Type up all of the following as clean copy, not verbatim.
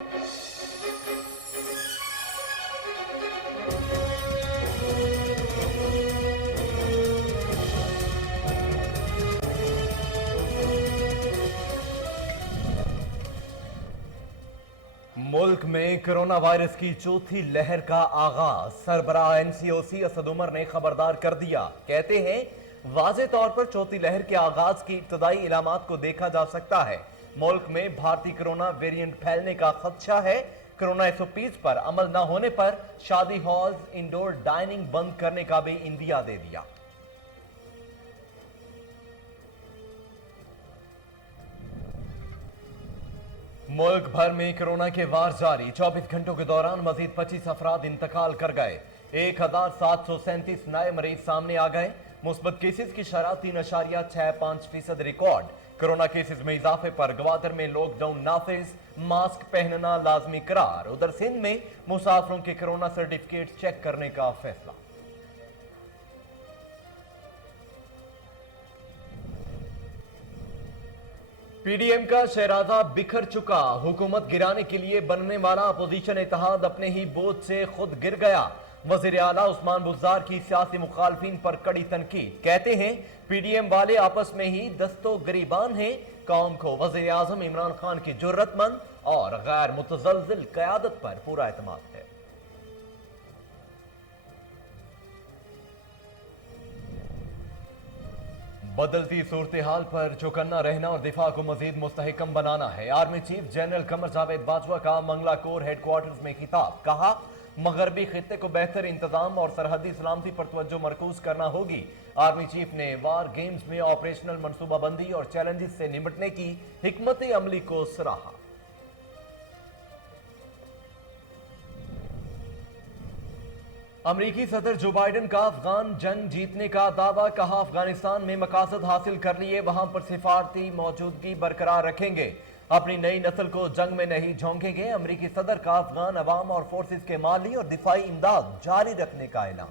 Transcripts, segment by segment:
मुल्क में corona virus की चौथी लहर का आगाज। सरबराह एनसीओसी असद उमर ने खबरदार कर दिया। कहते हैं वाज़े तौर पर चौथी लहर के आगाज की इब्तदाई इलामात को देखा जा सकता है। मुल्क में भारतीय कोरोना वेरिएंट फैलने का खदशा है। कोरोना 120 पर अमल न होने पर शादी हॉल्स, इंडोर डाइनिंग बंद करने का भी इंदिया दे दिया। मुल्क भर में कोरोना के वार जारी। 24 घंटों के दौरान मजीद 25 अफराद इंतकाल कर गए। 1737 नए मरीज सामने आ गए। मुस्बत केसेस की शरह 3.65% रिकॉर्ड। कोरोना केसेस में इजाफे पर गवादर में लॉकडाउन नाफिज, मास्क पहनना लाजमी करार। उधर सिंध में मुसाफिरों के कोरोना सर्टिफिकेट चेक करने का फैसला। पीडीएम का शहराजा बिखर चुका। हुकूमत गिराने के लिए बनने वाला अपोजिशन इत्तेहाद अपने ही बोझ से खुद गिर गया। वजीर आला उस्मान बुज़दार की सियासी मुखालफिन पर कड़ी तनकीद। कहते हैं पीडीएम वाले आपस में ही दस्तो गरीबान हैं। कौम को वजीर आजम इमरान खान की जुर्रतमंद और गैर मुतज़लज़िल क़यादत पर पूरा एतमाद है। बदलती सूरत हाल पर चौकन्ना रहना और दिफा को मजीद मुस्तहकम बनाना है। Army chief general Qamar Javed Bajwa का मंगला कोर हेडक्वार्टर्स में खिताब। कहा मगरबी खित्ते को बेहतर इंतजाम और सरहदी सलामती पर तवज्जो मरकूज करना होगी। आर्मी चीफ ने वार गेम्स में ऑपरेशनल मनसूबाबंदी और चैलेंजेस से निपटने की हिकमत अमली को सराहा। अमरीकी सदर जो बाइडन का अफगान जंग जीतने का दावा। कहा अफगानिस्तान में मकासद हासिल कर लिए, वहां पर सिफारती मौजूदगी बरकरार रखेंगे। अपनी नई नस्ल को जंग में नहीं झोंकेंगे। अमरीकी सदर का अफगान अवाम और फोर्सेस के माली और दिफाई इमदाद जारी रखने का ऐलान।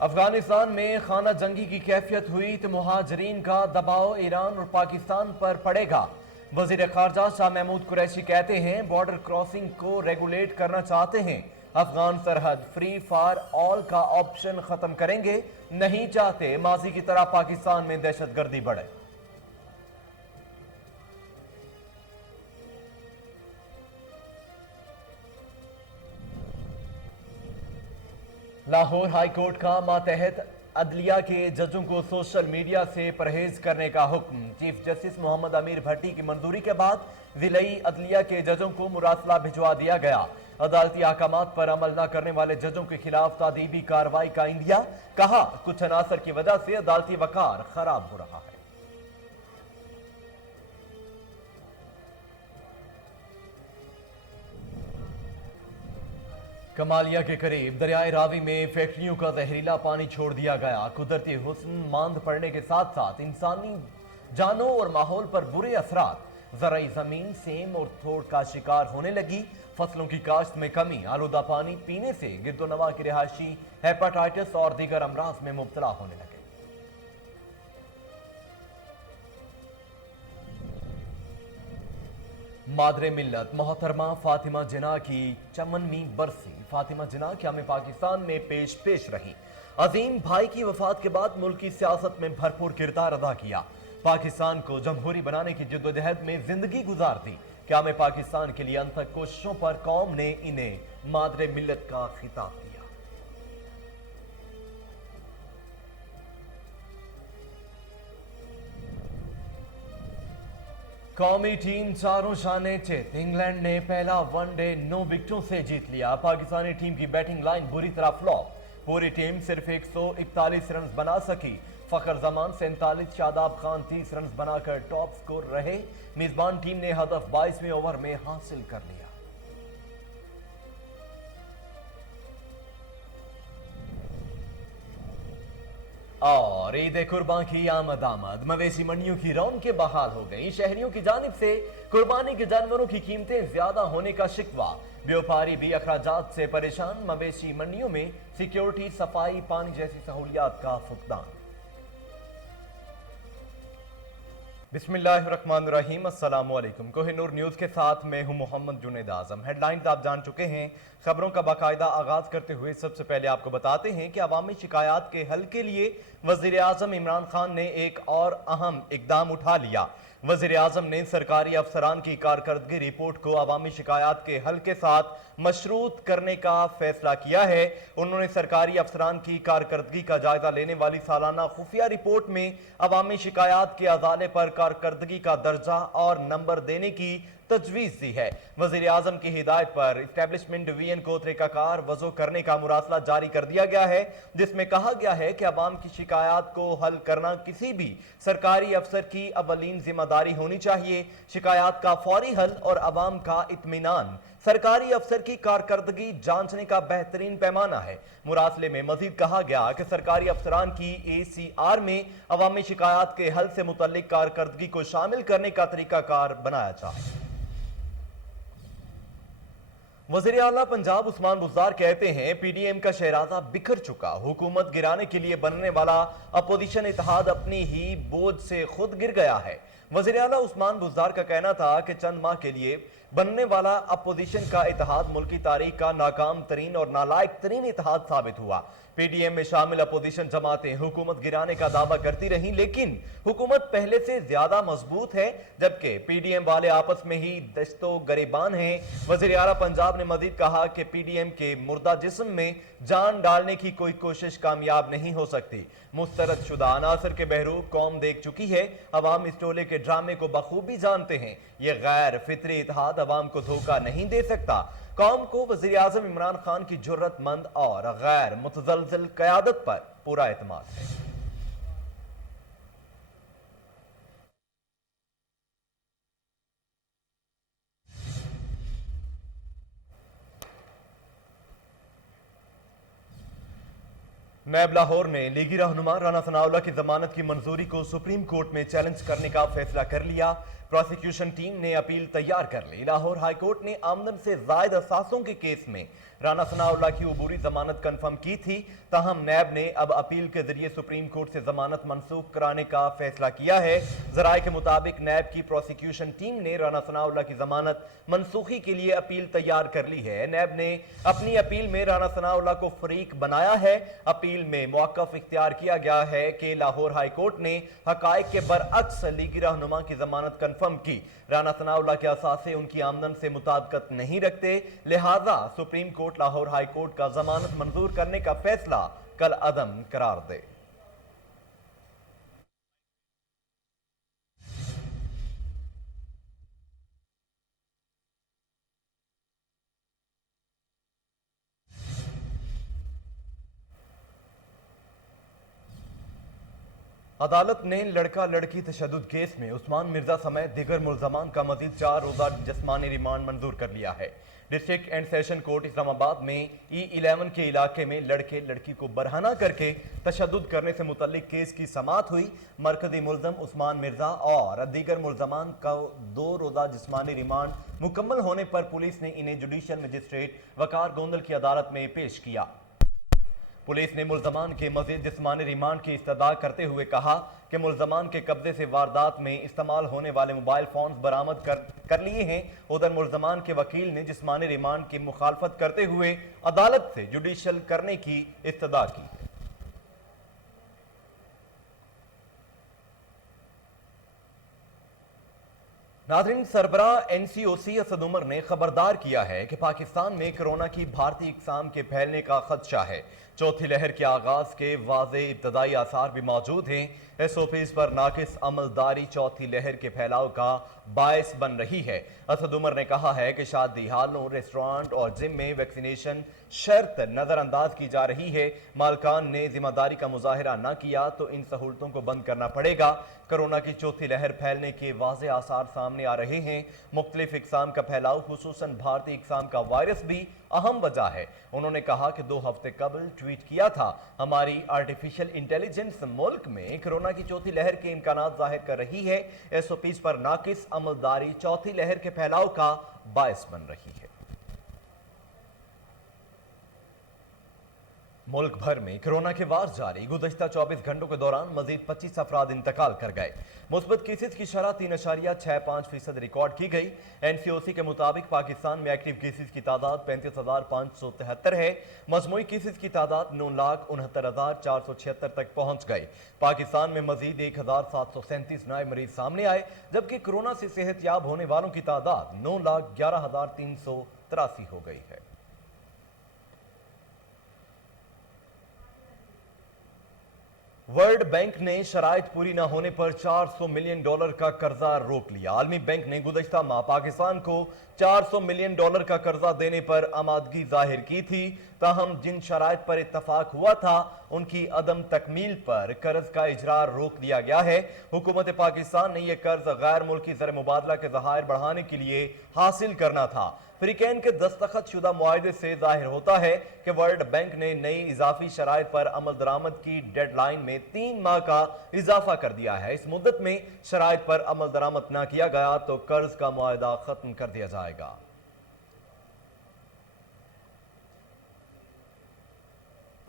अफगानिस्तान में खाना जंगी की कैफियत हुई तो मुहाजिरीन का दबाव ईरान और पाकिस्तान पर पड़ेगा। वजीर खारजा शाह महमूद कुरैशी कहते हैं बॉर्डर क्रॉसिंग को रेगुलेट करना चाहते हैं। अफगान सरहद फ्री फॉर ऑल का ऑप्शन खत्म करेंगे। नहीं चाहते माजी की तरह पाकिस्तान में दहशतगर्दी बढ़े। लाहौर हाई कोर्ट का मातहत अदलिया के जजों को सोशल मीडिया से परहेज करने का हुक्म। चीफ जस्टिस मोहम्मद अमीर भट्टी की मंजूरी के बाद जिलाई अदलिया के जजों को मुरासला भिजवा दिया गया। अदालती अहकामात पर अमल न करने वाले जजों के खिलाफ तादीबी कार्रवाई का इंदिया। कहा कुछ अनासर की वजह से अदालती वकार खराब हो रहा है। कमालिया के करीब दरियाए रावी में फैक्ट्रियों का जहरीला पानी छोड़ दिया गया। कुदरती हुस्न मांद पड़ने के साथ साथ इंसानी जानों और माहौल पर बुरे असरात। ज़राई जमीन सेम और थोड़ का शिकार होने लगी। फसलों की काश्त में कमी। आलूदा पानी पीने से गिरदोनवा के रिहायशी हेपेटाइटिस और दीगर अमराज में मुब्तला होने लगे। मादरे मिल्लत मोहतरमा फातिमा जिन्ना की 54वीं बरसी। फातिमा जिन्ना क़याम पाकिस्तान में पेश रही। अजीम भाई की वफात के बाद मुल्क की सियासत में भरपूर किरदार अदा किया। पाकिस्तान को जमहूरी बनाने की जद्दोजहद में जिंदगी गुजार दी। क़याम पाकिस्तान के लिए अनथक कोशिशों पर कौम ने इन्हें मादरे मिल्लत का खिताब दिया। कौमी टीम चारों शाने चित। इंग्लैंड ने पहला वनडे 9 विकेटों से जीत लिया। पाकिस्तानी टीम की बैटिंग लाइन बुरी तरह फ्लॉप। पूरी टीम सिर्फ 141 रन बना सकी। फखर जमान 47, शादाब खान 30 रन बनाकर टॉप स्कोर रहे। मेजबान टीम ने हदफ 22वें ओवर में हासिल कर लिया। और ईद कुर्बान की आमद मवेशी मंडियों की रौनकें बहाल हो गई। शहरियों की जानिब से कुर्बानी के जानवरों की कीमतें ज्यादा होने का शिकवा। व्यापारी भी अखराजात से परेशान, मवेशी मंडियों में सिक्योरिटी, सफाई, पानी जैसी सहूलियात का फुकदान। बिस्मिल्लाहिर्रहमानिर्रहीम, अस्सलाम वालेकुम। कोहिनूर न्यूज़ के साथ मैं हूं मोहम्मद जुनेद आजम। हेडलाइंस आप जान चुके हैं। खबरों का बाकायदा आगाज करते हुए सबसे पहले आपको बताते हैं कि अवामी शिकायत के हल के लिए वज़ीर आज़म इमरान खान ने एक और अहम इकदाम उठा लिया। वज़ीर आज़म ने सरकारी अफसरान की कारकर्दगी रिपोर्ट को अवामी शिकायत के हल के साथ मशरूत करने का फैसला किया है। उन्होंने सरकारी अफसरान की कारकर्दगी का जायजा लेने वाली सालाना खुफिया रिपोर्ट में अवामी शिकायत के अजाले पर कारकर्दगी का दर्जा और नंबर देने की तजवीज़ दी है। वज़ीर आज़म की हिदायत पर इस्टेब्लिशमेंट डिवीजन को तरीकाकार वज़ू करने का मुरासला जारी कर दिया गया है, जिसमें कहा गया है कि अवाम की शिकायत को हल करना किसी भी सरकारी अफसर की अवलीन जिम्मेदारी होनी चाहिए। शिकायत का फौरी हल और अवाम का इत्मीनान सरकारी अफसर की कारकर्दगी जांचने का बेहतरीन पैमाना है। मुरासले में मजीद कहा गया कि सरकारी अफसरान की ACR में अवामी शिकायत के हल से मुतल्लिक कारकर्दगी को शामिल करने का तरीकाकार बनाया जाए। वज़ीर आला पंजाब उस्मान बुज़दार कहते हैं PDM का शहराजा बिखर चुका, हुकूमत गिराने के लिए बनने वाला अपोजिशन इत्तेहाद अपनी ही बोझ से खुद गिर गया है। वज़ीर आला उस्मान बुज़दार का कहना था कि चंद माह के लिए बनने वाला अपोजिशन का इत्तेहाद मुल्की तारीख का नाकाम तरीन और नालायक तरीन इत्तेहाद साबित हुआ। PDM में शामिल अपोजिशन जमातें हुकूमत गिराने का दावा करती रहीं, लेकिन हुकूमत पहले से ज्यादा मजबूत है, जबकि PDM वाले आपस में ही दस्तो गरेबान हैं। वज़ीर आला पंजाब ने मजीद कहा कि PDM के मुर्दा जिस्म में जान डालने की कोई कोशिश कामयाब नहीं हो सकती। मुस्तरद शुदा अनासर के बहरूप कौम देख चुकी है। अवाम इस टोले के ड्रामे को बखूबी जानते हैं। ये गैर फितरी इत्तेहाद अवाम को धोखा नहीं दे सकता। कौम को वज़ीर आज़म इमरान खान की जुर्रतमंद और गैर मुतज़लज़िल क़यादत पर पूरा एतमाद है। नैब लाहौर ने लीगी रहनुमा राना सनाउल्लाह की जमानत की मंजूरी को सुप्रीम कोर्ट में चैलेंज करने का फैसला कर लिया। प्रोसिक्यूशन टीम ने अपील तैयार कर ली। लाहौर हाई कोर्ट ने आमदन से जायद असासों के केस में राना सनाउल्लाह की अबूरी जमानत कंफर्म की थी, ताहम नैब ने अब अपील के जरिए सुप्रीम कोर्ट से जमानत मनसूख कराने का फैसला किया है। जराये के मुताबिक नैब की प्रोसिक्यूशन टीम ने राना सनाउल्लाह की जमानत मनसूखी के लिए अपील तैयार कर ली है। नैब ने अपनी अपील में राना सनाउल्लाह को फरीक बनाया है। अपील में मौक़िफ़ इख्तियार किया गया है कि लाहौर हाई कोर्ट ने हक़ाइक़ के बरअक्स लीगी रहनुमा की जमानत कंफर्म की। राना सनाउल्लाह के असासे उनकी आमदन से मुताबिकत नहीं रखते, लिहाजा supreme court Lahore high court का जमानत मंजूर करने का फैसला कल अदम करार दे। अदालत ने लड़का लड़की तशद्दुद केस में उस्मान मिर्जा समेत दीगर मुल्जमान का मजीद 4 रोजा जिस्मानी रिमांड मंजूर कर लिया है। District and session court Islamabad में E11 के इलाके में लड़के लड़की को बरहना करके तशद्दुद करने से मुतल्लिक केस की समाअत हुई। मरकजी मुल्जम उस्मान मिर्जा और दीगर मुल्जमान का 2 रोजा जिस्मानी रिमांड मुकम्मल होने पर पुलिस ने इन्हें जुडिशल मजिस्ट्रेट वकार गोंदल की अदालत में पेश किया। पुलिस ने मुल्जमान के मजीद जिस्मानी रिमांड की इस्तदा करते हुए कहा कि मुल्जमान के कब्जे से वारदात में इस्तेमाल होने वाले मोबाइल फोन बरामद कर लिए हैं। उधर मुल्जमान के वकील ने जिस्मानी रिमांड की मुखालफत करते हुए अदालत से जुडिशल करने की इस्तदा की। नाज़रीन, सरबरा NCOC असद उमर ने खबरदार किया है कि पाकिस्तान में कोरोना की भारतीय इकसाम के फैलने का खदशा है। चौथी लहर के आगाज के वाज़े इब्तदाई आसार भी मौजूद हैं। SOPs पर नाकिस अमलदारी चौथी लहर के फैलाव का बायस बन रही है। असद उमर ने कहा है कि शादी हालों, रेस्टोरेंट और जिम में वैक्सीनेशन शर्त नज़रअंदाज की जा रही है। मालकान ने जिम्मेदारी का मुजाहरा न किया तो इन सहूलतों को बंद करना पड़ेगा। कोरोना की चौथी लहर फैलने के वाज़े आसार सामने आ रहे हैं। मुख्तलिफ इकसाम का फैलाव, खुसूसन भारतीय इकसाम का वायरस भी अहम वजह है। उन्होंने कहा कि 2 हफ्ते कबल ट्वीट किया था, हमारी आर्टिफिशियल इंटेलिजेंस मुल्क में कोरोना की चौथी लहर के इम्कानात जाहिर कर रही है। SOPs पर नाकिस अमलदारी चौथी लहर के फैलाव का बायस बन रही है। मुल्क भर में कोरोना के वार जारी। गुज़श्ता 24 घंटों के दौरान मजीद 25 अफराद इंतकाल कर गए। मुस्बत केसेस की शरह 3.65% रिकॉर्ड की गई। NCOC के मुताबिक पाकिस्तान में एक्टिव केसेस की तादाद 35,573 है। मजमूई केसेस की तादाद 9,69,476 तक पहुंच गई। पाकिस्तान में मजीद 1,737 नए मरीज सामने आए, जबकि कोरोना से सेहतयाब होने वालों की तादाद 9,11,383 हो गई है। वर्ल्ड बैंक ने शराइत पूरी न होने पर $400 मिलियन का कर्जा रोक लिया। आलमी बैंक ने गुज़श्ता माह पाकिस्तान को $400 मिलियन का कर्जा देने पर आमादगी जाहिर की थी, ताहम जिन शराइत पर इत्तफाक हुआ था उनकी अदम तकमील पर कर्ज का इजरा रोक दिया गया है। हुकूमत पाकिस्तान ने यह कर्ज गैर मुल्की ज़र मुबादला के ज़खायर बढ़ाने के लिए हासिल करना था। फ़रीक़ैन के दस्तखत शुदा मुआहदे से जाहिर होता है कि वर्ल्ड बैंक ने नई इजाफी शराइत पर अमल दरामद की डेडलाइन में 3 माह का इजाफा कर दिया है। इस मुद्दत में शराइत पर अमल दरामद न किया गया तो कर्ज का मुआहदा खत्म कर दिया जाएगा।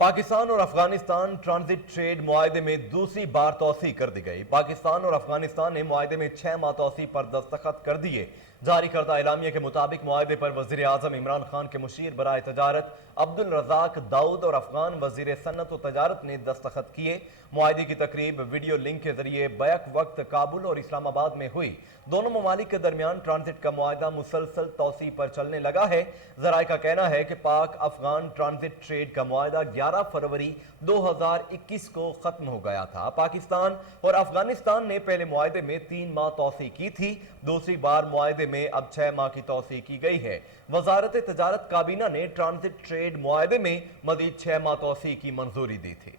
पाकिस्तान और अफगानिस्तान ट्रांजिट ट्रेड मुआहदे में दूसरी बार तौसी कर दी गई। पाकिस्तान और अफगानिस्तान ने मुआहदे में 6 माह तौसी पर दस्तखत कर दिए। जारी करदा एलामिया के मुताबिक मुआहदे पर वजीर आजम इमरान खान के मुशीर बराए तजारत अब्दुल रज़ाक दाऊद और अफगान वजीर सन्नत व तजारत ने दस्तखत किए। मुआहदे की तकरीब वीडियो लिंक के जरिए बैक वक्त काबुल और इस्लामाबाद में हुई। दोनों ममालिक के दरमियान ट्रांजिट का मुआहदा मुसलसल तौसी पर चलने लगा है। जराए का कहना है कि पाक अफगान ट्रांजिट ट्रेड का मुआहदा 11 फरवरी 2021 को खत्म हो गया था। पाकिस्तान और अफगानिस्तान ने पहले मुआहदे में 3 माह तौसी की थी। दूसरी बार मुआहदे में अब 6 माह की तौसी की गई है। वजारत तजारत काबीना ने ट्रांजिट ट्रेड मुआहदे में मजीद 6 माह तौसी की मंजूरी दी थी।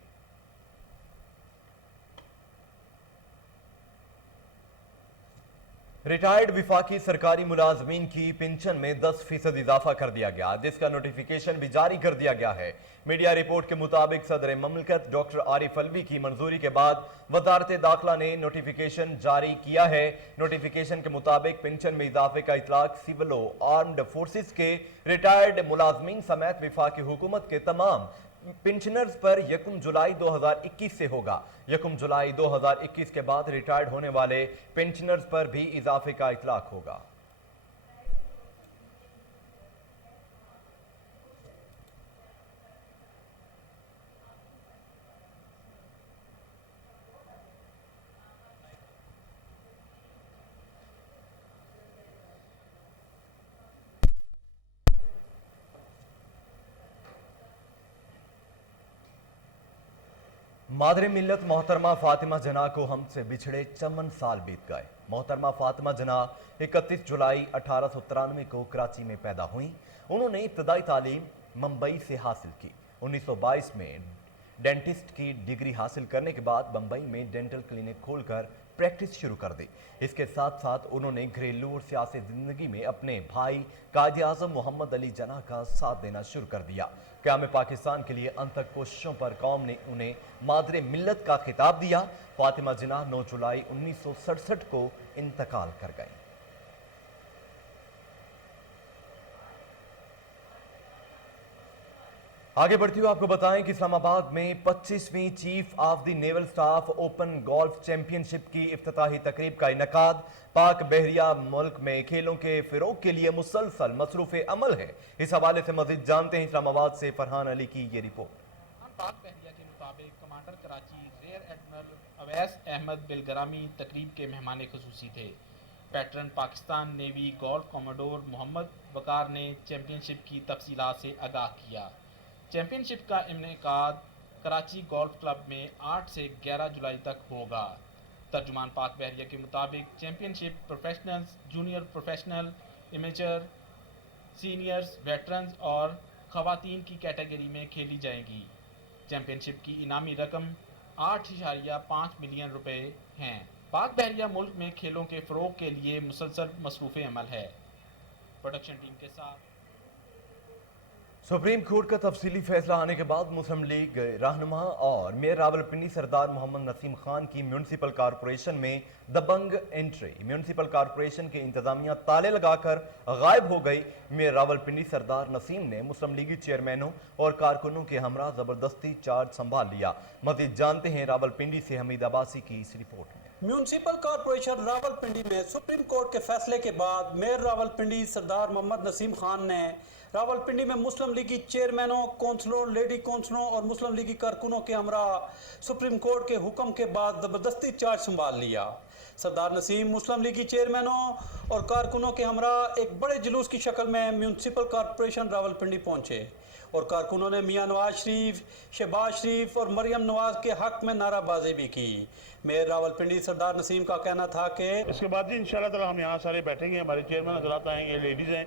रिटायर्ड विफाकी सरकारी मुलाजमीन की पेंशन में 10% इजाफा कर दिया गया, जिसका नोटिफिकेशन भी जारी कर दिया गया है। मीडिया रिपोर्ट के मुताबिक सदर ममलकत डॉक्टर आरिफ अलवी की मंजूरी के बाद वजारत दाखिला ने नोटिफिकेशन जारी किया है। नोटिफिकेशन के मुताबिक पेंशन में इजाफे का इतलाक सिविल आर्म्ड फोर्सेस के रिटायर्ड मुलाजमीन समेत विफाकी हुकूमत के तमाम पेंशनर्स पर 1 जुलाई 2021 से होगा। 1 जुलाई 2021 के बाद रिटायर्ड होने वाले पेंशनर्स पर भी इजाफे का इतलाक होगा। मादरे मिल्लत मोहतरमा फातिमा जना को हमसे बिछड़े 54 साल बीत गए। मोहतरमा फातिमा जना 31 जुलाई 1893 को कराची में पैदा हुई। उन्होंने इब्तदाई तालीम मुंबई से हासिल की। 1922 में डेंटिस्ट की डिग्री हासिल करने के बाद मुंबई में डेंटल क्लिनिक खोलकर प्रैक्टिस शुरू कर दी। इसके साथ साथ उन्होंने घरेलू और सियासी जिंदगी में अपने भाई कायदे आजम मोहम्मद अली जना का साथ देना शुरू कर दिया। क़याम पाकिस्तान के लिए अनथक कोशिशों पर कौम ने उन्हें मादरे मिल्लत का खिताब दिया। फातिमा जना 9 जुलाई 1967 को इंतकाल कर गई। आगे बढ़ती हुई आपको बताएं कि इस्लामाबाद में 25वीं chief of the naval staff open golf championship की इफ्तिताही तकरीब का इनकाद। पाक बहरिया मुल्क में खेलों के फिरोग के लिए मुसलसल मसरूफ अमल है। इस हवाले से मजीद जानते हैं इस्लामाबाद से फरहान अली की ये रिपोर्ट। पाक बहरिया के मुताबिक commander Karachi rear admiral Awais Ahmed Bilgrami तकरीब के मेहमान खुसूसी थे। Patron Pakistan navy golf commodore Mohammad Waqar ने चैंपियनशिप की तफसीलात से आगाह किया। चैंपियनशिप का इनेकाद कराची गोल्फ क्लब में 8 से 11 जुलाई तक होगा। तर्जुमान पाक बहरिया के मुताबिक championship professionals, junior professional, immature, seniors, veterans और खवातीन की कैटेगरी में खेली जाएंगी। चैंपियनशिप की इनामी रकम 8.5 मिलियन रुपए हैं। पाक बहरिया मुल्क में खेलों के फ़रोग के लिए मुसलसल मसरूफ़ अमल है। प्रोडक्शन टीम के साथ सुप्रीम कोर्ट का तफसीली फैसला आने के बाद मुस्लिम लीग रहनुमा और मेयर रावलपिंडी सरदार मोहम्मद नसीम खान की म्यूनिसिपल कॉरपोरेशन में दबंग एंट्री। म्यूनिसिपल कॉरपोरेशन के इंतजामिया ताले लगाकर गायब हो गई। मेयर रावलपिंडी सरदार नसीम ने मुस्लिम लीगी चेयरमैनों और कारकुनों के हमरा जबरदस्ती चार्ज संभाल लिया। मजीद जानते हैं रावलपिंडी से हमीद अब्बासी की इस रिपोर्ट में। म्यूनिसिपल कॉरपोरेशन रावलपिंडी में सुप्रीम कोर्ट के फैसले के बाद मेयर रावलपिंडी सरदार मोहम्मद नसीम खान ने रावलपिंडी में मुस्लिम लीगी चेयरमैनों, कौंसलरों, लेडी कौंसलरों और मुस्लिम लीगी कारकुनों के हमरा सुप्रीम कोर्ट के हुक्म के बाद ज़बरदस्ती चार्ज संभाल लिया। सरदार नसीम मुस्लिम लीगी चेयरमैनों और कारकुनों के हमरा एक बड़े जुलूस की शक्ल में म्यूनिसिपल कॉरपोरेशन रावलपिंडी पहुंचे और कारकुनों ने मियां नवाज शरीफ, शहबाज शरीफ और मरियम नवाज के हक में नाराबाजी भी की। मेयर रावलपिंडी सरदार नसीम का कहना था कि इसके बाद जी इंशाल्लाह ताला हम यहाँ सारे बैठेंगे, हमारे चेयरमैन हजरात आएंगे, लेडीज़ हैं,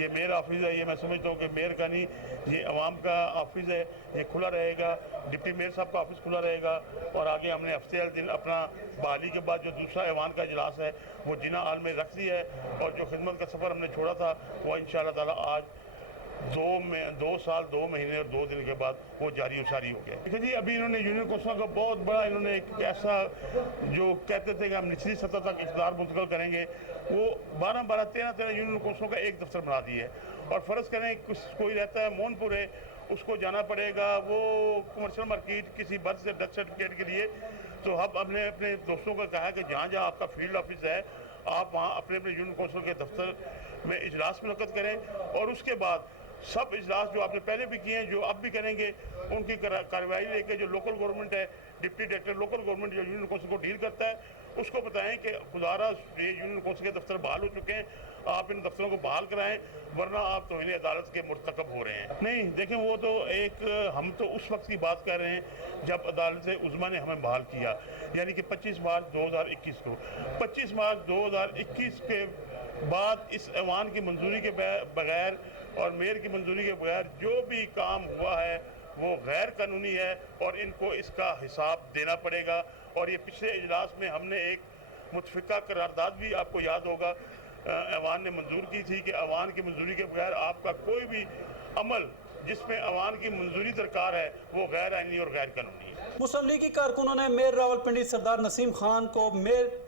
ये मेयर ऑफिस है, ये मैं समझता हूँ कि मेयर का नहीं, ये अवाम का ऑफिस है, ये खुला रहेगा। डिप्टी मेयर साहब का ऑफिस खुला रहेगा और आगे हमने हफ्ते हर दिन अपना बहाली के बाद जो दूसरा ऐवान का इजलास है वो जिना हाल में रख दिया है और जो खिदमत का सफ़र हमने छोड़ा था वो इंशाल्लाह ताला आज 2 साल 2 महीने और 2 दिन के बाद वो जारी उसारी हो गया। देखिए जी, अभी इन्होंने यूनियन कौंसिल का बहुत बड़ा इन्होंने एक ऐसा जो कहते थे कि हम निचली सतह तक इक़्तिदार मुंतकिल करेंगे, वो 12 13 यूनियन कौंसिलों का एक दफ्तर बना दिए और फ़र्ज़ करें कोई रहता है मोहनपुर है, उसको जाना पड़ेगा वो कमर्शियल मार्केट किसी बर्थ से डेथ सर्टिफिकेट के लिए। तो हम अपने अपने दोस्तों को कहा कि जहाँ जहाँ आपका फील्ड ऑफिस है आप वहाँ अपने अपने यूनियन कौंसिल के दफ्तर में इजलास मुनक़्क़द करें और उसके बाद सब इजलास जो आपने पहले भी किए हैं, जो अब भी करेंगे, उनकी कार्रवाई लेके जो लोकल गवर्नमेंट है, डिप्टी डायरेक्टर लोकल गवर्नमेंट जो यूनियन कौंसिल को डील करता है, उसको बताएं कि खुदारा ये यूनियन कौंसिल के दफ्तर बहाल हो चुके हैं, आप इन दफ्तरों को बहाल कराएं वरना आप तौहीन अदालत के मुर्तकब हो रहे हैं। नहीं देखें, वो तो हम तो उस वक्त की बात कर रहे हैं जब अदालत उज़्मा ने हमें बहाल किया, यानी कि 25 मार्च 2021 को। 25 मार्च 2021 के बाद इस ऐवान की मंजूरी के बगैर और मेयर की मंजूरी के बगैर जो भी काम हुआ है वो गैर कानूनी है और इनको इसका हिसाब देना पड़ेगा। और ये पिछले इजलास में हमने एक मुतफ़िका करारदाद भी आपको याद होगा ऐवान ने मंजूर की थी कि ऐवान की मंजूरी के बगैर आपका कोई भी अमल जिसमें ऐवान की मंजूरी दरकार है वो गैर आइनी और गैर कानूनी है। मुस्लिम लीगी कारकुनों ने मेयर रावलपिंडी सरदार नसीम खान को मेयर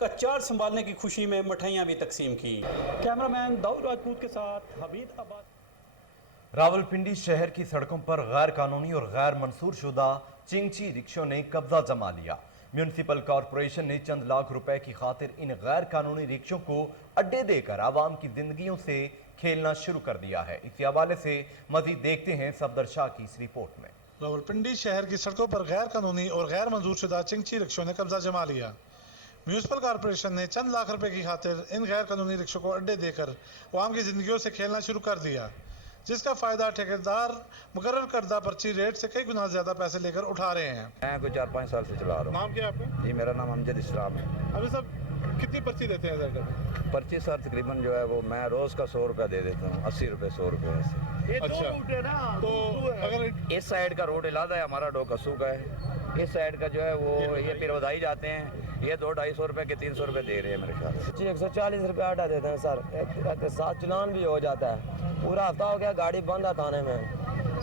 का चार्ज संभालने की खुशी में मिठाइयाँ भी तकसीम की। कैमरामैन दाऊद राजपूत के साथ हमीद अब्बास। रावलपिंडी शहर की सड़कों पर गैर कानूनी और गैर मंसूर शुदा चिंगची रिक्शों ने कब्जा जमा लिया। म्यूनिसिपल कॉरपोरेशन ने चंद लाख रुपए की खातिर इन गैर कानूनी रिक्शों को अड्डे देकर आवाम की जिंदगियों से खेलना शुरू कर दिया है। इसी हवाले से मजीद देखते हैं सफदर शाह की इस रिपोर्ट में। रावलपिंडी शहर की सड़कों पर गैर कानूनी और गैर मंजूर शुदा चिंगची रिक्शों ने कब्जा जमा लिया। म्यूनिसिपल कॉरपोरेशन ने चंद लाख रुपए की खातिर इन गैर कानूनी रिक्शों को अड्डे देकर आवाम की जिंदगियों से खेलना शुरू कर दिया, जिसका फायदा ठेकेदार मुकर्रर करदा पर्ची रेट से कई गुना ज्यादा पैसे लेकर उठा रहे हैं। मैं कोई 4-5 साल से चला रहा हूँ। नाम क्या है आपका? जी मेरा नाम अमजद इस्लाम है। अभी सब कितनी पर्ची देते हैं सर? पर्ची सर तकरीबन जो है वो मैं रोज़ का 100 रुपया दे देता हूँ, 80 रुपये 100 रुपये ऐसे। अच्छा, तो अगर इस साइड का रोड इलादा है, हमारा डोकसू का है, इस साइड का जो है वो ये पिरवदाई जाते हैं, ये 200-250 रुपये के 300 रुपये दे रहे हैं मेरे ख्याल से। 140 रुपये आटा देते हैं सर, एक साथ चलान भी हो जाता है। पूरा हफ्ता हो गया गाड़ी बंद है थाने में,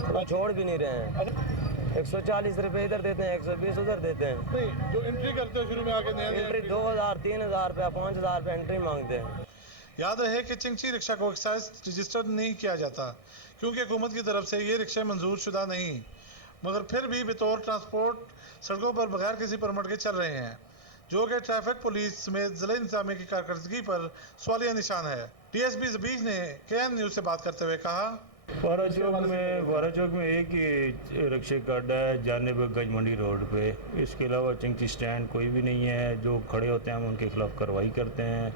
तो छोड़ भी नहीं रहे हैं। 140 रुपये इधर देते हैं, 120 उधर देते हैं। नहीं, जो एंट्री करते हो शुरू में आके एंट्री 2000 3000 रुपये 5000 रुपये एंट्री मांगते हैं। याद रहे कि चिंगची रिक्शा को एक्साइज रजिस्टर्ड नहीं किया जाता क्योंकि हुकूमत की तरफ से ये रिक्शे मंजूर शुदा नहीं, मगर फिर भी बतौर ट्रांसपोर्ट सड़कों पर बगैर किसी परमिट के चल रहे हैं, जो कि ट्रैफिक पुलिस समेत जिला इंतजामिया की कारकर्दगी पर सवालिया निशान है। डीएसपी ज़बीह ने KN न्यूज़ से बात करते हुए कहा, वारा चौक में एक ही रिक्शे का अड्डा है जानिब गंज मंडी रोड पे। इसके अलावा चिंगची स्टैंड कोई भी नहीं है। जो खड़े होते हैं हम उनके खिलाफ कार्रवाई करते हैं।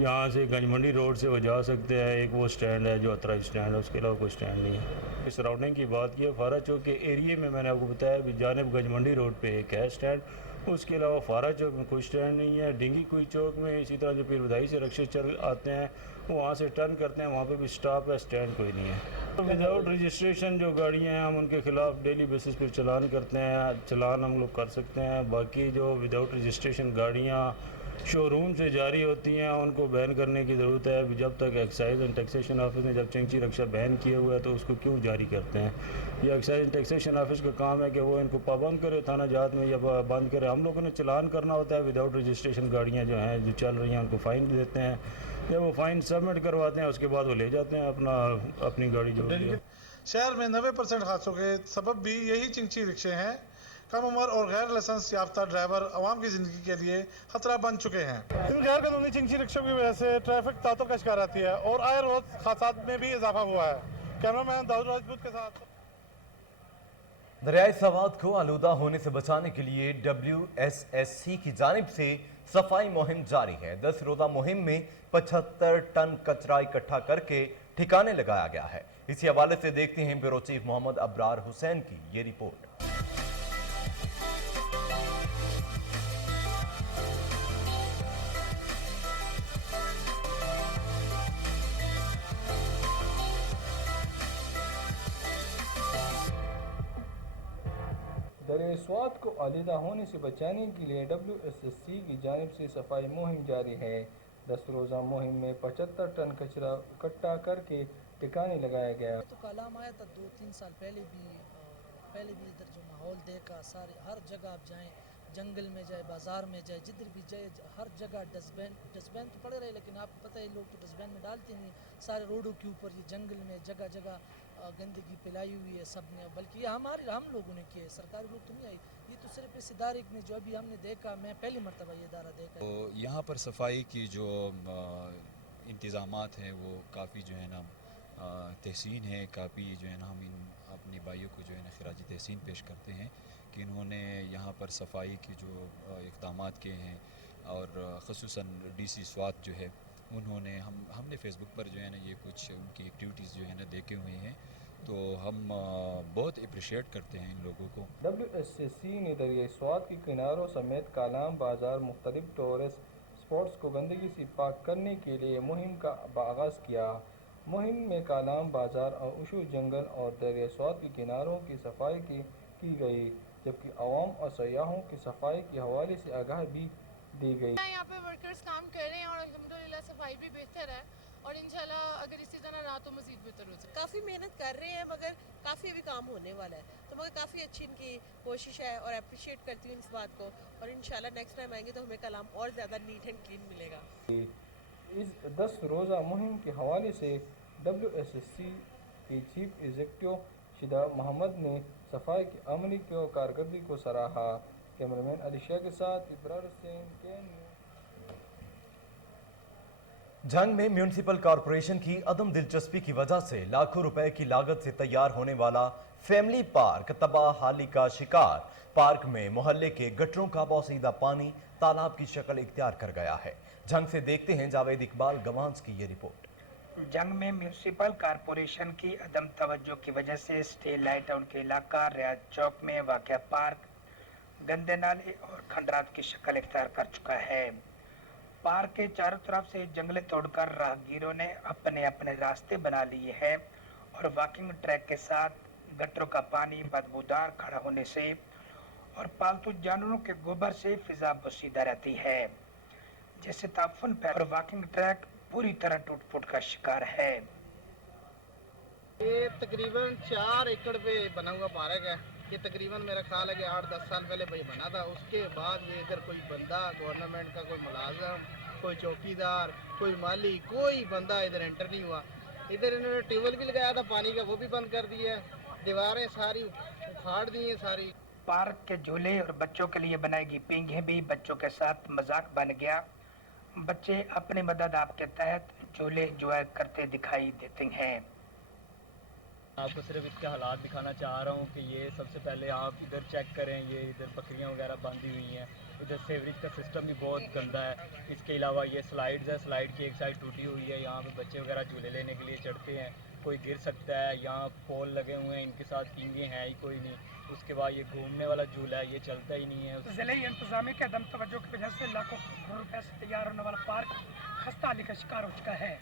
यहाँ से गंज मंडी रोड से वो जा सकते हैं, एक वो स्टैंड है जो अतराज स्टैंड है, उसके अलावा कोई स्टैंड नहीं है। इस सराउंडिंग की बात की है, फारा चौक के एरिए में मैंने आपको बताया भी जानिब गंज मंडी रोड पे एक है स्टैंड, उसके अलावा फारा चौक में कोई स्टैंड नहीं है। डिंगी कोई चौक में इसी तरह जो पीर बधाई से रिक्शे चल आते हैं वो वहाँ से टर्न करते हैं, वहाँ पे भी स्टॉप है, स्टैंड कोई नहीं है। तो विदाउट रजिस्ट्रेशन जो गाड़ियाँ हैं हम उनके ख़िलाफ़ डेली बेसिस पर चलान करते हैं, चलान हम लोग कर सकते हैं। बाकी जो विदाउट रजिस्ट्रेशन गाड़ियाँ शो रूम से जारी होती हैं उनको बैन करने की ज़रूरत है। अभी जब तक एक्साइज एंड टैक्सेशन ऑफिस ने जब चंकी रक्षा बैन किया हुआ है तो उसको क्यों जारी करते हैं? ये एक्साइज एंड टैक्सेशन ऑफिस का काम है कि वो इनको पाबंद करे थाना जात में या बंद करे। हम लोगों ने चालान करना होता है। विदाउट रजिस्ट्रेशन गाड़ियाँ जो हैं जो चल रही हैं उनको फ़ाइन देते हैं। जब वो फ़ाइन सबमिट करवाते हैं उसके बाद वो ले जाते हैं अपनी गाड़ी जो है। शहर में 90% हादसों के सबब भी यही चिंची रिक्शे हैं। कम उम्र और गैर लाइसेंस याफ्ता ड्राइवर आवाम की जिंदगी के लिए खतरा बन चुके हैं। इन गैर कानूनी चिंची रिक्शों की वजह से ट्रैफिक तातों का शिकार आती है और आए रोज हादसात में भी इजाफा हुआ है। कैमरामैन दाऊद राजपूत के साथ। दरियाई सवात को आलूदा होने से बचाने के लिए WSSC की जानिब से सफाई मुहिम जारी है। 10 रोजा मुहिम में 75 टन कचरा इकट्ठा करके ठिकाने लगाया गया है। इसी हवाले से देखते हैं ब्यूरो चीफ मोहम्मद अबरार हुसैन की ये रिपोर्ट। दरियाई स्वात को आलीदा होने से बचाने के लिए WSSC की जानिब से सफाई मुहिम जारी है। 10 रोज़ा मुहिम में 75 टन कचरा इकट्ठा करके ठिकाने लगाया गया। तो कलाम आया था 2-3 साल पहले भी इधर जो माहौल देखा, सारे हर जगह आप जाएं, जंगल में जाए, बाज़ार में जाए, जिधर भी जाए, हर जगह डस्टबिन तो पड़े रहे, लेकिन आपको पता है लोग तो डस्टबिन में डालते नहीं। सारे रोडों के ऊपर ये जंगल में जगह जगह गंदगी फैलाई हुई है सब ने, बल्कि ये हम लोगों ने किया है, सरकारी लोग तो नहीं आई। ये तो सिर्फ इस इदारे ने जो अभी हमने देखा, मैं पहली मरतबा ये इदारा देखा। तो यहाँ पर सफाई की जो इंतज़ामात हैं वो काफ़ी जो है ना तहसीन है, काफ़ी जो है ना हम इन अपने भाइयों को जो है ना खराज तहसीन पेश करते हैं कि इन्होंने यहाँ पर सफाई के जो इक़दामात किए हैं और ख़ुसूसन DC स्वात जो है उन्होंने हमने फेसबुक पर जो है ना ये कुछ उनकी एक्टिविटीज़ जो है ना देखे हुए हैं, तो हम बहुत अप्रिशिएट करते हैं इन लोगों को। WSSC ने दरियाई स्वात के किनारों समेत कालाम बाज़ार मुख्तलिफ टूरिस्ट स्पॉट्स को गंदगी से पाक करने के लिए मुहिम का आगाज़ किया। मुहिम में कालाम बाज़ार और उशू जंगल और दरियाई स्वात के किनारों की सफाई की गई, जबकि आवाम और सयाहों की सफाई के हवाले से आगाह भी दी गई। यहाँ पे वर्कर्स काम कर रहे हैं और अल्हम्दुलिल्लाह सफाई भी बेहतर है और इंशाल्लाह अगर इसी तरह रहा तो मज़ीद बेहतर हो सकता है। काफ़ी मेहनत कर रहे हैं मगर काफ़ी अभी काम होने वाला है, तो मगर काफ़ी अच्छी इनकी कोशिश है और अप्रिशिएट करती हूँ इस बात को, और इंशाल्लाह नेक्स्ट टाइम आएंगे तो हमें कलाम और ज़्यादा नीट एंड क्लीन मिलेगा। इस 10 रोज़ा मुहिम के हवाले से WSSC की चीफ एग्जीक्यूटिव शिदा मोहम्मद ने सफाई की अमली की कारकर्दगी को सराहा। कैमरामैन अली शाह के साथ इब्रार हुसैन के जंग में म्यूनिसिपल कॉरपोरेशन की अदम दिलचस्पी की वजह से लाखों रुपए की लागत से तैयार होने वाला फैमिली पार्क तबाहाली का शिकार। पार्क में मोहल्ले के गटरों का बोसीदा पानी तालाब की शक्ल इख्तियार कर गया है। जंग से देखते हैं जावेद इकबाल गवांस की ये रिपोर्ट। जंग में म्यूनिसिपल कॉरपोरेशन की अदम तवज्जो की वजह से स्टे लाइट टाउन के इलाका रियाज चौक में वाक़या पार्क गंदे नाले और खंडरात की शक्ल इख्तियार कर चुका है। पार्क के चारों तरफ से जंगलें तोड़कर राहगीरों ने अपने अपने रास्ते बना लिए हैं और वॉकिंग ट्रैक के साथ गटरों का पानी बदबूदार खड़ा होने से और पालतू जानवरों के गोबर से फिजा बोसीदा रहती है, जैसे ताफुन पर वॉकिंग ट्रैक पूरी तरह टूट फूट का शिकार है। ये तकरीबन 4 एकड़ पे बना हुआ पार्क है। ये तकरीबन मेरा ख्याल है कि 8-10 साल पहले भाई बना था। उसके बाद ये इधर कोई बंदा गवर्नमेंट का, कोई मुलाजम, कोई चौकीदार, कोई माली, कोई बंदा इधर एंटर नहीं हुआ। इधर इन्होंने ट्यूबवेल भी लगाया था पानी का, वो भी बंद कर दिया है। दीवारें सारी उखाड़ दी हैं सारी। पार्क के झूले और बच्चों के लिए बनाई गई पींघें भी बच्चों के साथ मजाक बन गया। बच्चे अपनी मदद आपके तहत झूले एंजॉय करते दिखाई देते हैं। आपको सिर्फ इसके हालात दिखाना चाह रहा हूँ कि ये सबसे पहले आप इधर चेक करें, ये इधर बकरियाँ वगैरह बांधी हुई हैं। इधर सेवरेज का सिस्टम भी बहुत गंदा है। इसके अलावा ये स्लाइड्स है, स्लाइड की एक साइड टूटी हुई है। यहाँ पे बच्चे वगैरह झूले लेने के लिए चढ़ते हैं, कोई गिर सकता है। यहाँ पोल लगे हुए हैं, इनके साथ पींगे हैं ही कोई नहीं। उसके बाद ये घूमने वाला झूला है, ये चलता ही नहीं है। ज़िले इंतजामी के अदम तवज्जो की वजह से लाखों करोड़ रुपए से तैयार होने वाला पार्क खस्ता हाली का शिकार हो चुका है।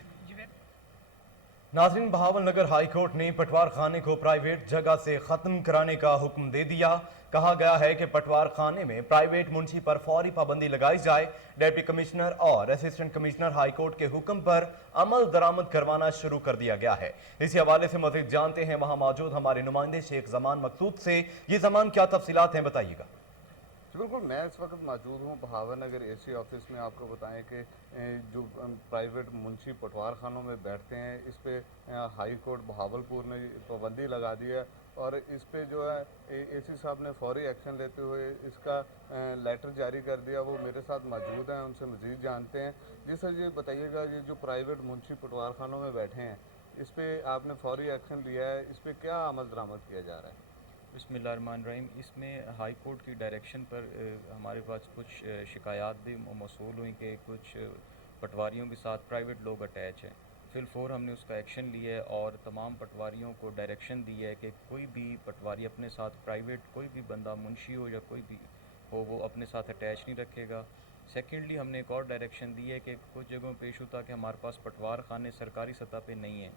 नाज़रीन, बहावल नगर हाई कोर्ट ने पटवार खाने को प्राइवेट जगह से खत्म कराने का हुक्म दे दिया। कहा गया है कि पटवार खाने में प्राइवेट मुंशी पर फौरी पाबंदी लगाई जाए। डिप्टी कमिश्नर और असिस्टेंट कमिश्नर हाई कोर्ट के हुक्म पर अमल दरामद करवाना शुरू कर दिया गया है। इसी हवाले से मज़ीद जानते हैं वहां मौजूद हमारे नुमाइंदे शेख जमान मकसूद से। ये जमान, क्या तफसीलात हैं, बताइएगा। बिल्कुल, मैं इस वक्त मौजूद हूँ बहावल नगर एसी ऑफिस में। आपको बताएं कि जो प्राइवेट मुंशी पटवार खानों में बैठते हैं, इस पे हाई कोर्ट बहावलपुर ने पाबंदी लगा दी है और इस पे जो है एसी साहब ने फौरी एक्शन लेते हुए इसका लेटर जारी कर दिया। वो मेरे साथ मौजूद हैं, उनसे मज़ीद जानते हैं। जी सर, ये बताइएगा, ये जो प्राइवेट मुंशी पटवार खानों में बैठे हैं, इस पर आपने फौरी एक्शन लिया है, इस पर क्या अमल दरामद किया जा रहा है? बिस्मिल्लाहिर्रहमानिर्रहीम। इसमें हाई कोर्ट की डायरेक्शन पर हमारे पास कुछ शिकायत भी मौसूल हुई कि कुछ पटवारियों के साथ प्राइवेट लोग अटैच हैं। फिलफोर हमने उसका एक्शन लिया है और तमाम पटवारियों को डायरेक्शन दी है कि कोई भी पटवारी अपने साथ प्राइवेट कोई भी बंदा मुंशी हो या कोई भी हो, वो अपने साथ अटैच नहीं रखेगा। सेकेंडली, हमने एक और डायरेक्शन दी है कि कुछ जगहों पे इशू था कि हमारे पास पटवार खाने सरकारी सतह पे नहीं हैं,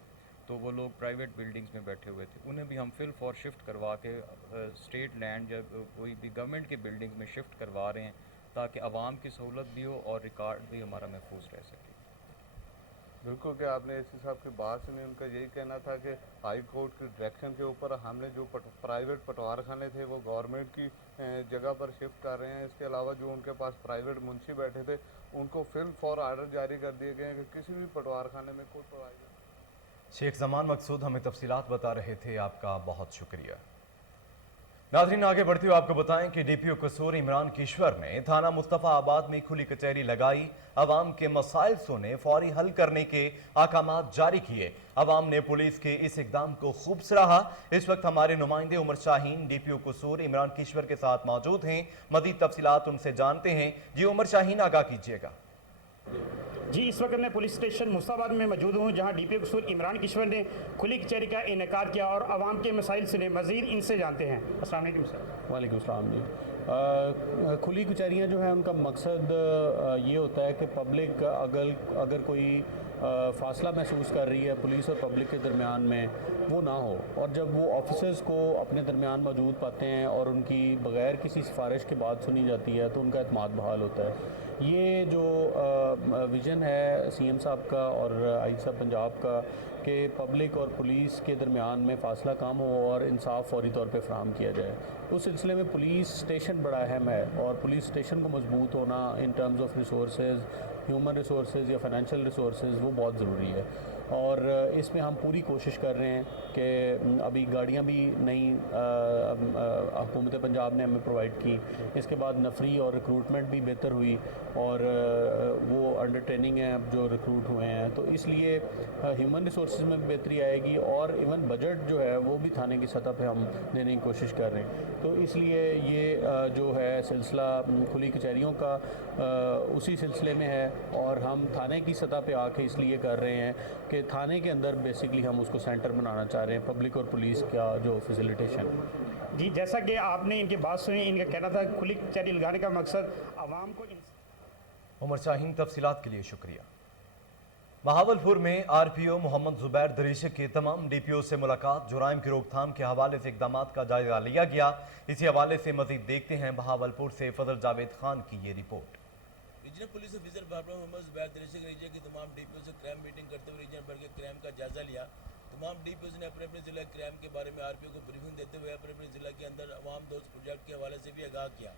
तो वो लोग प्राइवेट बिल्डिंग्स में बैठे हुए थे, उन्हें भी हम फिल फॉर शिफ्ट करवा के स्टेट लैंड या कोई भी गवर्नमेंट की बिल्डिंग्स में शिफ्ट करवा रहे हैं ताकि आवाम की सहूलत भी हो और रिकॉर्ड भी हमारा महफूज रह सके। बिल्कुल, कि आपने एसी साहब की बात सुनी, उनका यही कहना था कि हाई कोर्ट की डायरेक्शन के ऊपर हमने जो प्राइवेट पटवार खाने थे वो गवर्नमेंट की जगह पर शिफ्ट कर रहे हैं। इसके अलावा जो उनके पास प्राइवेट मुंशी बैठे थे उनको फिल फॉर आर्डर जारी कर दिए गए हैं कि किसी भी पटवार खाने में कोई प्राइवेट। शेख जमान मकसूद हमें तफसीलात बता रहे थे, आपका बहुत शुक्रिया। नाज़रीन, आगे बढ़ते हुए आपको बताएं कि डीपीओ कसूर इमरान किश्वर ने थाना मुस्तफ़ा आबाद में खुली कचहरी लगाई। अवाम के मसाइल सुने, फौरी हल करने के अहकामात जारी किए। अवाम ने पुलिस के इस इकदाम को खूब सराहा। इस वक्त हमारे नुमाइंदे उमर शाहीन डीपीओ कसूर इमरान किश्वर के साथ मौजूद हैं। मज़ीद तफसीलात उनसे जानते हैं। जी उमर शाहीन, आगाह कीजिएगा। जी, इस वक्त मैं पुलिस स्टेशन मुस्ताबाद में मौजूद हूँ, जहाँ डीपीओ कसूर इमरान किश्वर ने खुली कचहरी का इनेकाद किया और आवाम के मसाइल सुने। मज़ीद इनसे जानते हैं। अस्सलाम वालेकुम सर। वालेकुम सलाम जी। खुली कचहरियाँ जो है उनका मकसद ये होता है कि पब्लिक अगर कोई फासला महसूस कर रही है पुलिस और पब्लिक के दरमियान में, वो ना हो, और जब वो ऑफिसर्स को अपने दरमियान मौजूद पाते हैं और उनकी बग़ैर किसी सिफारिश के बात सुनी जाती है तो उनका एतमाद बहाल होता है। ये जो विज़न है सीएम साहब का और आई साहब पंजाब का कि पब्लिक और पुलिस के दरमियान में फ़ासला कम हो और इंसाफ फौरी तौर पे फराहम किया जाए, उस सिलसिले में पुलिस स्टेशन बड़ा अहम है और पुलिस स्टेशन को मजबूत होना in terms of resources, human resources या फाइनेंशियल रिसोर्सेज, वो बहुत ज़रूरी है। और इसमें हम पूरी कोशिश कर रहे हैं कि अभी गाड़ियाँ भी नई हुकूमत पंजाब ने हमें प्रोवाइड की। इसके बाद नफरी और रिक्रूटमेंट भी बेहतर हुई और वो अंडर ट्रेनिंग है अब जो रिक्रूट हुए हैं, तो इसलिए ह्यूमन रिसोर्सेज में बेहतरी आएगी और इवन बजट जो है वो भी थाने की सतह पे हम देने की कोशिश कर रहे हैं। तो इसलिए ये जो है सिलसिला खुली कचहरियों का उसी सिलसिले में है और हम थाने की सतह पे आके इसलिए कर रहे हैं कि थाने के अंदर बेसिकली हम उसको सेंटर बनाना चाह रहे हैं, पब्लिक और पुलिस का जो फैसिलिटेशन। जी, जैसा कि आपने इनकी बात सुनी, इनका कहना था खुली कचहरी लगाने का मकसद आवाम को। उमर शाहीन, तफसीलात के लिए शुक्रिया। बहावलपुर में आरपीओ मोहम्मद जुबैर दरीशक के तमाम डीपीओ से मुलाकात। जुराइम की रोकथाम के हवाले से इकदाम का जायजा लिया गया। इसी हवाले से मजीद देखते हैं बहावलपुर से फजल जावेद खान की ये रिपोर्ट। रीजनल पुलिस ऑफिसर भापड़ा मोहम्मद जुबैर दरीशक रीजन की तमाम डीपीओ से क्राइम मीटिंग करते हुए रीजन भर के क्राइम का जायजा लिया। तमाम डीपीओ ने अपने अपने जिला क्राइम के बारे में आरपीओ को ब्रीफिंग देते हुए अपने अपने जिला के अंदर अवाम दोस्त प्रोजेक्ट के हवाले से भी आगाह किया।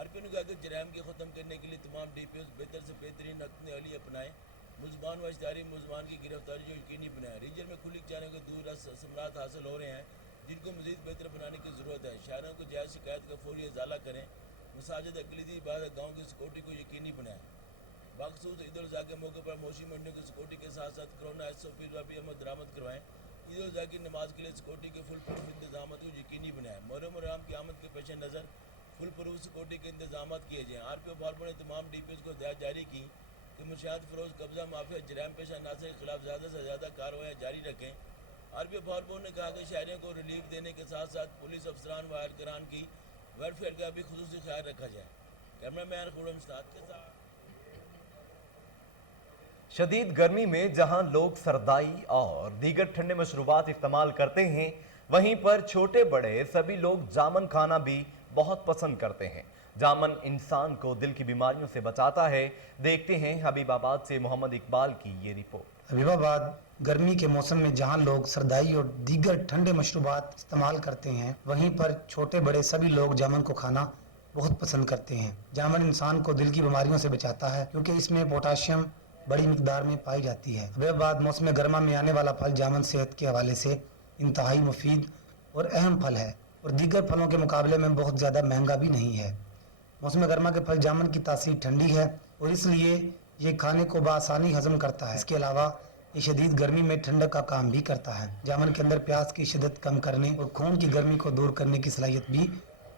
आरपीओ ने कहा कि जराइम को ख़त्म करने के लिए तमाम डीपीओ बेहतर से बेहतरीन नक्ते अली अपनाएं, मुलजमान व इश्तारी मुलजमान की गिरफ्तारी जो यकीनी बनाए। रीजन में खुली कचहरियों के दूर असमरात हासिल हो रहे हैं जिनको मज़ीद बेहतर बनाने की ज़रूरत है। शहरों को जायज़ शिकायत का फौरी इजाला करें। मसाजिद अकलीदी इबादत गाँव की सिक्योरिटी को यकीनी बनाएं। बाखसूस ईद उल अज़हा के मौके पर मोशी मंडियों की सिक्योरिटी के साथ साथ कोरोना SOP भी अमल दरामद करवाएं। ईद उल अज़हा की नमाज के लिए सिक्योरिटी के फुल प्रूफ इंतजाम को यकीनी बनाएं। मुहर्रम और रमज़ान की आमद के पेश नज़र फुल प्रूफ सिक्योरिटी के इंतजाम किए जाएँ। आरपीओ भालपुर ने तमाम डीपीओ को हिदायत जारी की कि मुशाहद फरोज कब्जा माफिया जराइम पेशा नासर के खिलाफ ज़्यादा से ज़्यादा कार्रवाई जारी रखें। आरपीओ भालपुर ने कहा कि शहरियों को रिलीफ देने के साथ साथ पुलिस अफसरान व अहलकारान की वेलफेयर का भी खुसूसी ख्याल रखा जाए। कैमरा मैन खुरम साथ के साथ शदीद गर्मी में जहां लोग सरदाई और दीगर ठंडे मशरूबात इस्तेमाल करते हैं, वहीं पर छोटे बड़े सभी लोग जामन खाना भी बहुत पसंद करते हैं। जामन इंसान को दिल की बीमारियों से बचाता है। देखते हैं हबीबाबाद से मोहम्मद इकबाल की ये रिपोर्ट। हबीबाबाद गर्मी के मौसम में जहां लोग सरदाई और दीगर ठंडे मशरूबात इस्तेमाल करते हैं, वहीं पर छोटे बड़े सभी लोग जामन को खाना बहुत पसंद करते हैं। जामन इंसान को दिल की बीमारियों से बचाता है क्योंकि इसमें पोटाशियम बड़ी मिकदार में पाई जाती है। हबीबाबाद मौसम गर्मा में आने वाला फल जामन सेहत के हवाले से इंतहाई मुफीद और अहम फल है और दीगर फलों के मुकाबले में बहुत ज़्यादा महंगा भी नहीं है। मौसम गर्मा के फल जामन की तासीर ठंडी है और इसलिए ये खाने को बआसानी हजम करता है। इसके अलावा ये शदीद गर्मी में ठंडक का काम भी करता है। जामन के अंदर प्यास की शिद्दत कम करने और खून की गर्मी को दूर करने की सलाहियत भी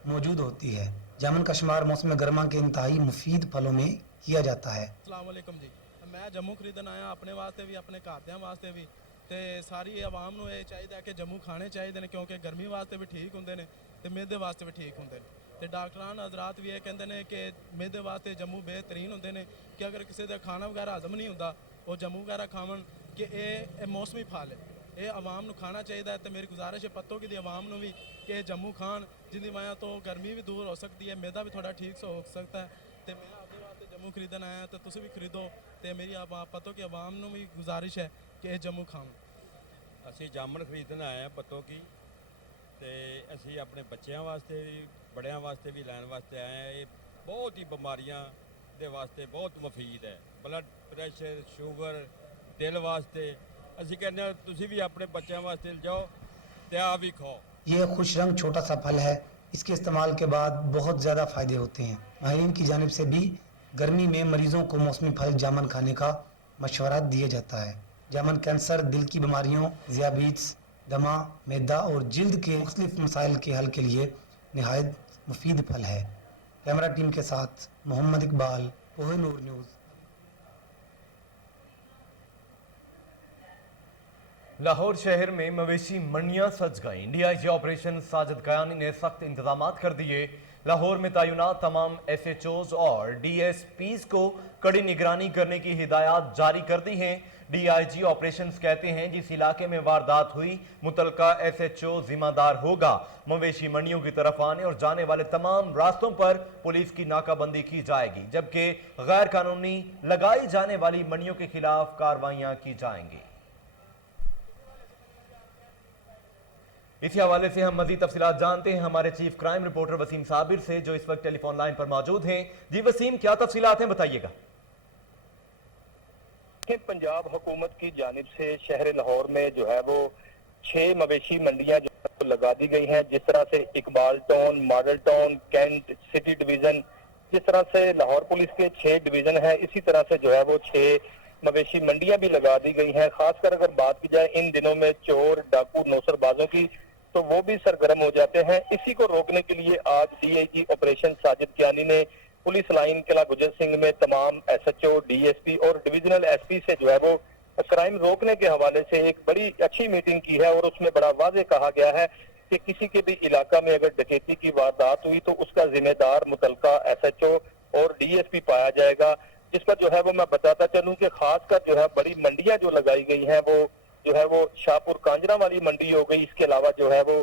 मौजूद होती है। जामन का शुमार मौसम गर्मा के इंतहाई मुफीद फलों में किया जाता है। अस्सलाम वालेकुम जी, मैं जम्मू खरीदन आया अपने वास्ते भी अपने घरदिਆਂ वास्ते भी ਤੇ ਸਾਰੀ ਆਵਾਮ ਨੂੰ ਇਹ ਚਾਹੀਦਾ ਕਿ ਜੰਮੂ ਖਾਣੇ ਚਾਹੀਦੇ ਨੇ ਕਿਉਂਕਿ ਗਰਮੀ ਵਾਸਤੇ ਵੀ ਠੀਕ ਹੁੰਦੇ ਨੇ ਤੇ ਮਿਹਦੇ ਵਾਸਤੇ ਵੀ ਠੀਕ ਹੁੰਦੇ ਨੇ ਤੇ ਡਾਕਟਰਾਂ ਹਜ਼ਰਤ ਵੀ ਇਹ ਕਹਿੰਦੇ ਨੇ ਕਿ ਮਿਹਦੇ ਵਾਸਤੇ ਜੰਮੂ ਬਿਹਤਰੀਨ ਹੁੰਦੇ ਨੇ ਕਿ ਅਗਰ ਕਿਸੇ ਦਾ ਖਾਣਾ ਵਗੈਰਾ ਹਜ਼ਮ ਨਹੀਂ ਹੁੰਦਾ ਉਹ ਜੰਮੂ ਵਗੈਰਾ ਖਾਵਣ ਕਿ ਇਹ ਮੌਸਮੀ ਫਲ ਹੈ। ਇਹ ਆਵਾਮ ਨੂੰ ਖਾਣਾ ਚਾਹੀਦਾ ਹੈ ਤੇ ਮੇਰੀ ਗੁਜ਼ਾਰਿਸ਼ ਹੈ ਪੱਤੋ ਕੀ ਦੀ ਆਵਾਮ ਨੂੰ ਵੀ ਕਿ ਜੰਮੂ ਖਾਣ ਜਿੰਦੀ ਵਜ੍ਹਾ ਤੋਂ ਗਰਮੀ ਵੀ ਦੂਰ ਹੋ ਸਕਦੀ ਹੈ, ਮਿਹਦਾ ਵੀ ਥੋੜਾ ਠੀਕ ਹੋ ਸਕਦਾ ਹੈ ਤੇ ਮੈਂ ਆਪਣੇ ਵਾਸਤੇ ਜੰਮੂ ਖਰੀਦਣ ਆਇਆ ਤੇ ਤੁਸੀਂ ਵੀ ਖਰੀਦੋ ਤੇ ਮੇਰੀ ਪੱਤੋ ਕੀ ਆਵਾਮ ਨੂੰ ਵੀ ਗੁਜ਼ਾਰਿਸ਼ ਹੈ ਕਿ ਇਹ ਜੰਮੂ ਖਾਣ। ਅਸੀਂ ਜਾਮਣ ਖਰੀਦਣ ਆਏ ਹਾਂ ਪੱਤੋ ਕੀ ਤੇ ਅਸੀਂ ਆਪਣੇ ਬੱਚਿਆਂ ਵਾਸਤੇ ਵੀ ਬੜਿਆਂ ਵਾਸਤੇ ਵੀ ਲੈਣ ਵਾਸਤੇ ਆਏ ਹਾਂ। ਇਹ ਬਹੁਤ ਹੀ ਬਿਮਾਰੀਆਂ ਦੇ ਵਾਸਤੇ ਬਹੁਤ ਮੁਫੀਦ ਹੈ। ਬਲੱਡ ਪ੍ਰੈਸ਼ਰ, ਸ਼ੂਗਰ, ਦਿਲ ਵਾਸਤੇ ਅਸੀਂ ਕਹਿੰਦੇ ਹਾਂ ਤੁਸੀਂ ਵੀ ਆਪਣੇ ਬੱਚਿਆਂ ਵਾਸਤੇ ਜਾਓ ਤੇ ਆ ਵੀ ਖਾਓ। ये खुश रंग छोटा सा फल है। इसके इस्तेमाल के बाद बहुत ज़्यादा फ़ायदे होते हैं। माहिरीन की जानिब से भी गर्मी में मरीज़ों को मौसमी फल जामन खाने का मशवरा दिया जाता है। जामन कैंसर, दिल की बीमारियों, ज़ियाबीट्स, दमा, मैदा और जिल्द के मुख्तलिफ मसाइल के हल के लिए नहायत मुफीद फल है। कैमरा टीम के साथ मोहम्मद इकबाल, कोहिनूर न्यूज़। लाहौर शहर में मवेशी मंडियां सज गईं। डीआईजी ऑपरेशन साजिद कयानी ने सख्त इंतजाम कर दिए। लाहौर में तैनात तमाम एसएचओज और डीएसपीज को कड़ी निगरानी करने की हिदायत जारी कर दी हैं। डीआईजी ऑपरेशंस कहते हैं जिस इलाके में वारदात हुई मुतलका एसएचओ जिम्मेदार होगा। मवेशी मंडियों की तरफ आने और जाने वाले तमाम रास्तों पर पुलिस की नाकाबंदी की जाएगी, जबकि गैर कानूनी लगाई जाने वाली मंडियों के खिलाफ कार्रवाइयां की जाएंगी। इसी हवाले से हम मजीद तफसीलात जानते हैं हमारे chief crime reporter Waseem Sabir से, जो इस वक्त टेलीफोन लाइन पर मौजूद हैं। जी वसीम, क्या तफसीलात हैं, बताइएगा। पंजाब हुकूमत की जानिब से शहर लाहौर में जो है वो 6 मवेशी मंडियां जो लगा दी गई हैं। जिस तरह से Iqbal town, model town, cantt city division, जिस तरह से लाहौर पुलिस के 6 डिवीजन है, इसी तरह से जो है वो 6 मवेशी मंडियां भी लगा दी गई हैं। खासकर अगर बात की जाए इन दिनों में चोर, डाकू, नौसरबाजों की, तो वो भी सरगर्म हो जाते हैं। इसी को रोकने के लिए आज डीआईजी ऑपरेशन साजिद कियानी ने पुलिस लाइन किला गुजर सिंह में तमाम एसएचओ, डीएसपी और डिविजनल एसपी से जो है वो क्राइम रोकने के हवाले से एक बड़ी अच्छी मीटिंग की है और उसमें बड़ा वाज़ेह कहा गया है कि किसी के भी इलाका में अगर डकैती की वारदात हुई तो उसका जिम्मेदार मुतलका एसएचओ और डीएसपी पाया जाएगा। जिस पर जो है वो मैं बताता चलूं कि खासकर जो है बड़ी मंडियां जो लगाई गई हैं वो जो है वो शाहपुर कांजरा वाली मंडी हो गई। इसके अलावा जो है वो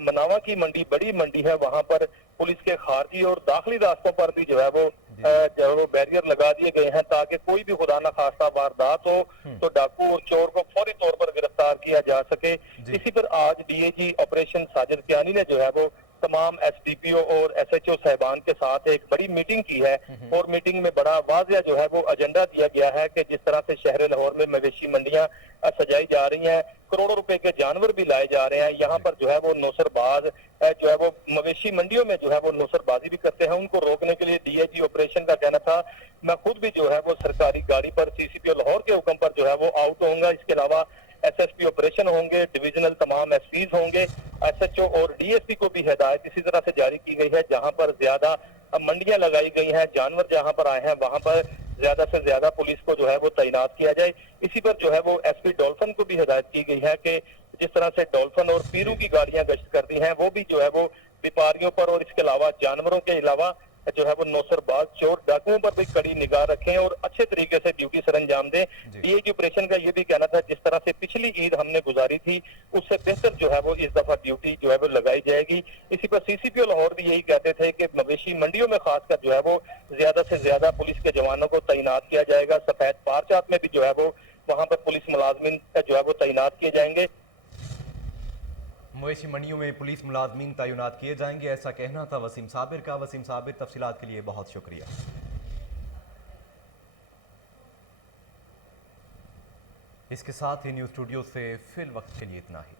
मनावा की मंडी बड़ी मंडी है, वहां पर पुलिस के खारजी और दाखिली रास्तों पर भी जो है वो बैरियर लगा दिए गए हैं ताकि कोई भी खुदा न खास्ता वारदात हो तो डाकू और चोर को फौरी तौर पर गिरफ्तार किया जा सके। इसी पर आज डीआईजी ऑपरेशन साजिद कियानी ने जो है वो तमाम एसडीपीओ और एसएचओ साहिबान के साथ एक बड़ी मीटिंग की है और मीटिंग में बड़ा वाज़ेह जो है वो एजेंडा दिया गया है कि जिस तरह से शहर लाहौर में मवेशी मंडियां सजाई जा रही हैं, करोड़ों रुपए के जानवर भी लाए जा रहे हैं। यहाँ पर जो है वो नौसरबाज जो है वो मवेशी मंडियों में जो है वो नौसरबाजी भी करते हैं। उनको रोकने के लिए डीआईजी ऑपरेशन का कहना था मैं खुद भी जो है वो सरकारी गाड़ी पर सीसीपीओ लाहौर के हुक्म पर जो है वो आउट होऊंगा। इसके अलावा एसएसपी ऑपरेशन होंगे, डिविजनल तमाम एसपीज होंगे, एसएचओ और डीएसपी को भी हिदायत इसी तरह से जारी की गई है जहां पर ज्यादा मंडियां लगाई गई हैं, जानवर जहां पर आए हैं वहां पर ज्यादा से ज्यादा पुलिस को जो है वो तैनात किया जाए। इसी पर जो है वो एसपी डॉल्फिन को भी हिदायत की गई है कि जिस तरह से डॉल्फिन और पीरू की गाड़ियां गश्त करती हैं वो भी जो है वो व्यापारियों पर और इसके अलावा जानवरों के अलावा जो है वो नौसरबाज चोर डाकुओं पर भी कड़ी निगाह रखें और अच्छे तरीके से ड्यूटी सर अंजाम दें। डीएजी ऑपरेशन का ये भी कहना था, जिस तरह से पिछली ईद हमने गुजारी थी उससे बेहतर जो है वो इस दफा ड्यूटी जो है वो लगाई जाएगी। इसी पर सीसीपीओ लाहौर भी यही कहते थे कि मवेशी मंडियों में खासकर जो है वो ज्यादा से ज्यादा पुलिस के जवानों को तैनात किया जाएगा। सफेद पारचात में भी जो है वो वहां पर पुलिस मुलाजमीन जो है वो तैनात किए जाएंगे। मवेशी मंडियों में पुलिस मुलाजमीन तैनात किए जाएंगे, ऐसा कहना था वसीम साबिर का। वसीम साबिर, तफसीलात के लिए बहुत शुक्रिया। इसके साथ ही न्यूज़ स्टूडियो से फिल वक्त के लिए इतना ही।